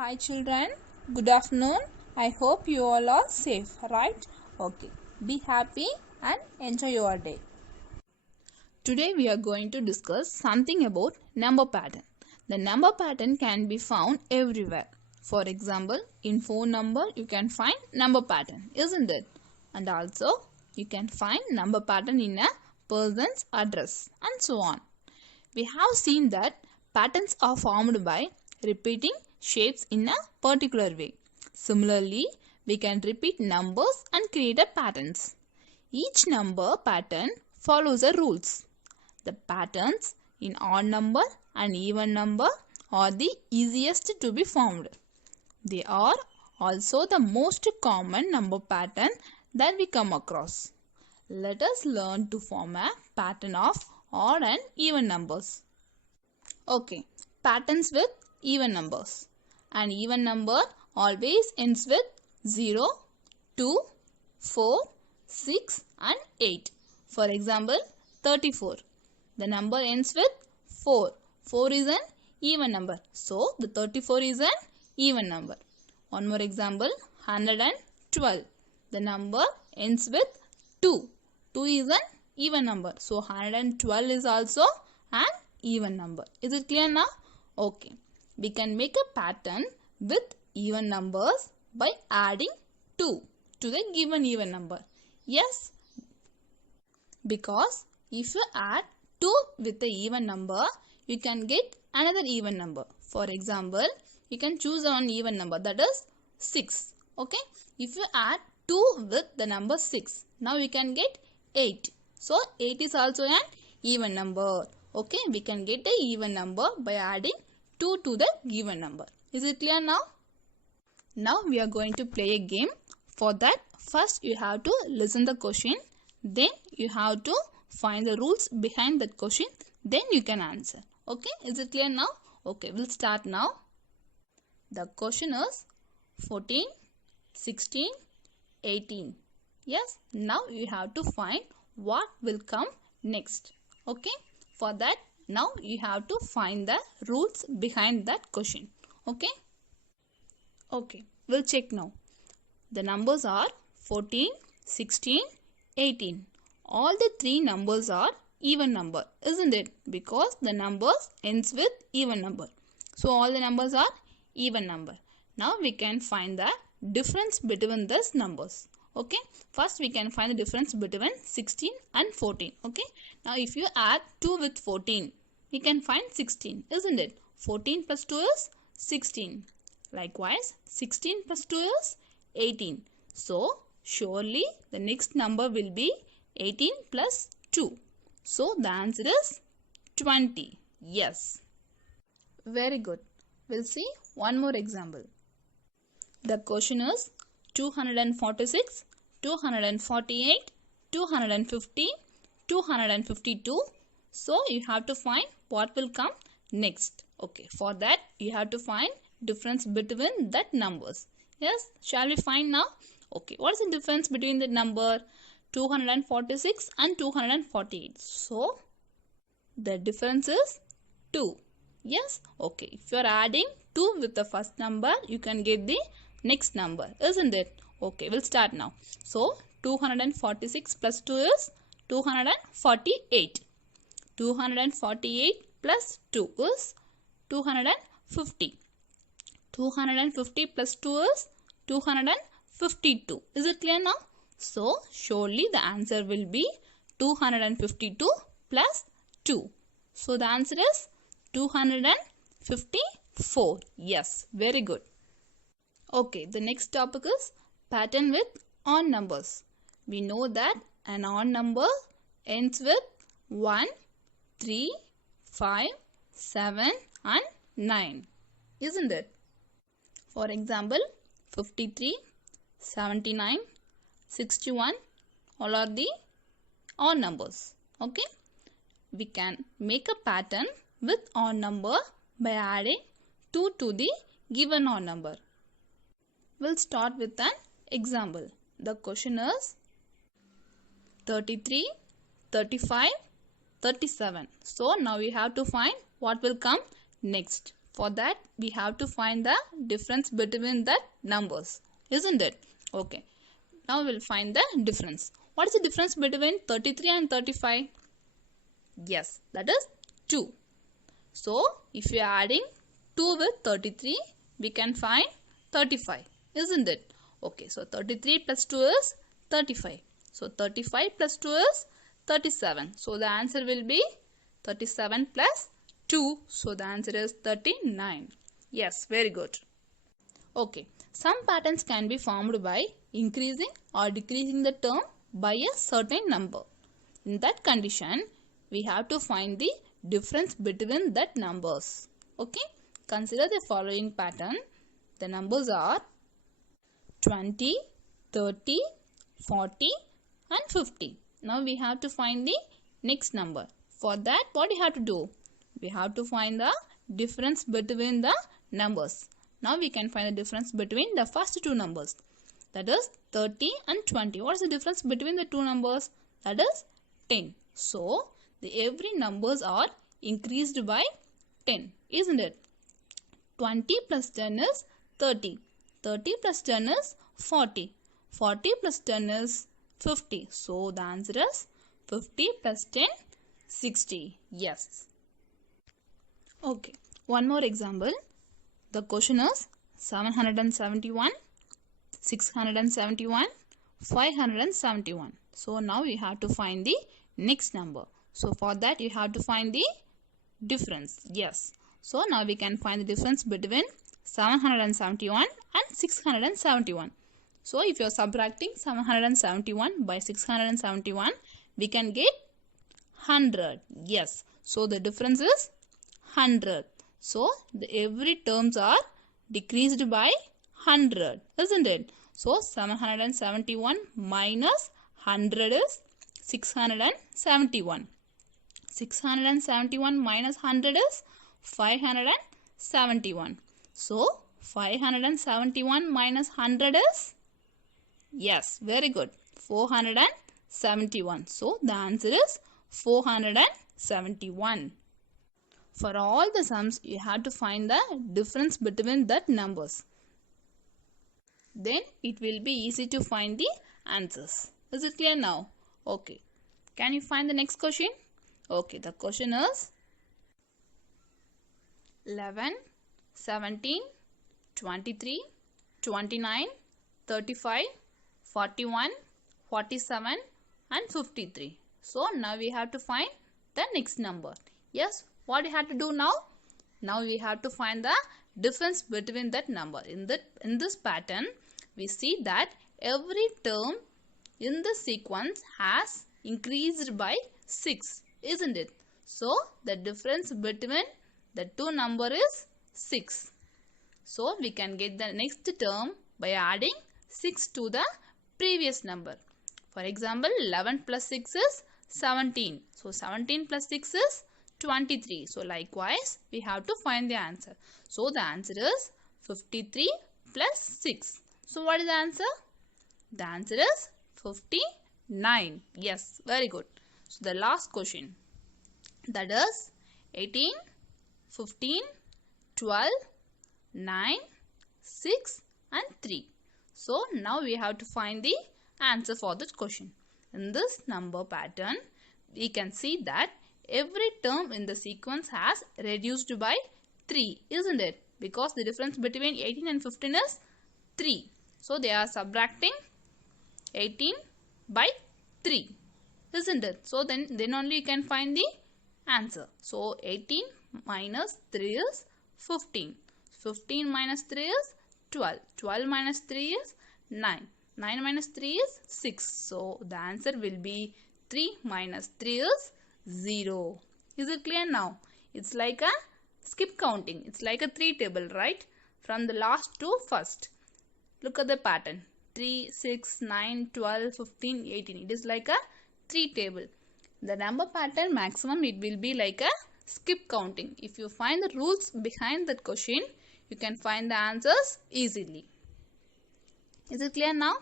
Hi children, good afternoon. I hope you all are safe, right? Okay, be happy and enjoy your day. Today we are going to discuss something about number pattern. The number pattern can be found everywhere. For example, in phone number you can find number pattern, isn't it? And also you can find number pattern in a person's address and so on. We have seen that patterns are formed by repeating shapes in a particular way. Similarly, we can repeat numbers and create a patterns. Each number pattern follows a rules. The patterns in odd number and even number are the easiest to be formed. They are also the most common number pattern that we come across. Let us learn to form a pattern of odd and even numbers. Okay, patterns with even numbers. An even number always ends with 0, 2, 4, 6 and 8. For example, 34. The number ends with 4. 4 is an even number. So, the 34 is an even number. One more example, 112. The number ends with 2. 2 is an even number. So, 112 is also an even number. Is it clear now? Okay. We can make a pattern with even numbers by adding 2 to the given even number. Yes, because if you add 2 with the even number, you can get another even number. For example, you can choose one even number, that is 6. Okay. If you add 2 with the number 6, now we can get 8. So 8 is also an even number. Okay, we can get an even number by adding 2 to the given number. Is it clear now? Now we are going to play a game. For that, first you have to listen the question. Then you have to find the rules behind that question. Then you can answer. Okay, is it clear now? Okay, we'll start now. The question is 14, 16, 18. Yes, now you have to find what will come next. Okay, for that now you have to find the rules behind that question. Okay, we'll check now. The numbers are 14, 16, 18. All the three numbers are even number, isn't it? Because the numbers ends with even number. So all the numbers are even number. Now we can find the difference between these numbers. Okay, first we can find the difference between 16 and 14. Okay, now if you add 2 with 14, we can find 16, isn't it? 14 plus 2 is 16. Likewise, 16 plus 2 is 18. So surely the next number will be 18 plus 2. So the answer is 20. Yes. Very good. We'll see one more example. The question is 246, 248, 250, 252. So you have to find what will come next. Okay, for that you have to find difference between that numbers. Yes, shall we find now? Okay, what is the difference between the number 246 and 248? So the difference is 2. Yes, okay, if you are adding 2 with the first number, you can get the next number, isn't it? Okay, we'll start now. So 246 plus 2 is 248. 248 plus 2 is 250. 250 plus 2 is 252. Is it clear now? So surely the answer will be 252 plus 2. So the answer is 254. Yes, very good. Okay, the next topic is pattern with odd numbers. We know that an odd number ends with 1, 3, 5, 7 and 9. Isn't it? For example, 53, 79, 61, all are the odd numbers. Okay, we can make a pattern with odd number by adding 2 to the given odd number. We'll start with an example. The question is 33, 35, 37. So now we have to find what will come next. For that, we have to find the difference between the numbers, isn't it? Okay. Now we'll find the difference. What is the difference between 33 and 35? Yes, that is 2. So, if we are adding 2 with 33, we can find 35, isn't it? Okay, so 33 plus 2 is 35. So, 35 plus 2 is 37. So, the answer will be 37 plus 2. So, the answer is 39. Yes, very good. Okay, some patterns can be formed by increasing or decreasing the term by a certain number. In that condition, we have to find the difference between that numbers. Okay, consider the following pattern. The numbers are 20, 30, 40 and 50. Now we have to find the next number. For that, what we have to do? We have to find the difference between the numbers. Now we can find the difference between the first two numbers. That is 30 and 20. What is the difference between the two numbers? That is 10. So, every numbers are increased by 10, isn't it? 20 plus 10 is 30. 30 plus 10 is 40. 40 plus 10 is 50. So, the answer is 50 plus 10, 60. Yes. Okay. One more example. The question is 771, 671, 571. So, now you have to find the next number. So, for that you have to find the difference. Yes. So, now we can find the difference between 771 and 671. So, if you are subtracting 771 by 671, we can get 100. Yes. So, the difference is 100. So, every terms are decreased by 100, isn't it? So, 771 minus 100 is 671. 671 minus 100 is 571. So, 571 minus 100 is, yes, very good, 471. So, the answer is 471. For all the sums, you have to find the difference between that numbers. Then it will be easy to find the answers. Is it clear now? Okay. Can you find the next question? Okay, the question is 11, 17, 23, 29, 35, 41, 47 and 53. So, now we have to find the next number. Yes. What we have to do now? Now we have to find the difference between that number. In this pattern, we see that every term in the sequence has increased by 6, isn't it? So, the difference between the two number is 6. So, we can get the next term by adding 6 to the previous number. For example, 11 plus 6 is 17. So, 17 plus 6 is 23. So, likewise, we have to find the answer. So, the answer is 53 plus 6. So, what is the answer? The answer is 59. Yes, very good. So, the last question. That is 18, 15, 12, 9, 6 and 3. So, now we have to find the answer for this question. In this number pattern, we can see that every term in the sequence has reduced by 3, isn't it? Because the difference between 18 and 15 is 3. So, they are subtracting 18 by 3, isn't it? So, then only you can find the answer. So, 18 minus 3 is 15. 15 minus 3 is 12. 12 minus 3 is 9. 9 minus 3 is 6. So, the answer will be 3 minus 3 is 0. Is it clear now? It's like a skip counting. It's like a 3 table, right? From the last to first. Look at the pattern. 3, 6, 9, 12, 15, 18. It is like a 3 table. The number pattern maximum, it will be like a skip counting. If you find the rules behind that question, you can find the answers easily. Is it clear now?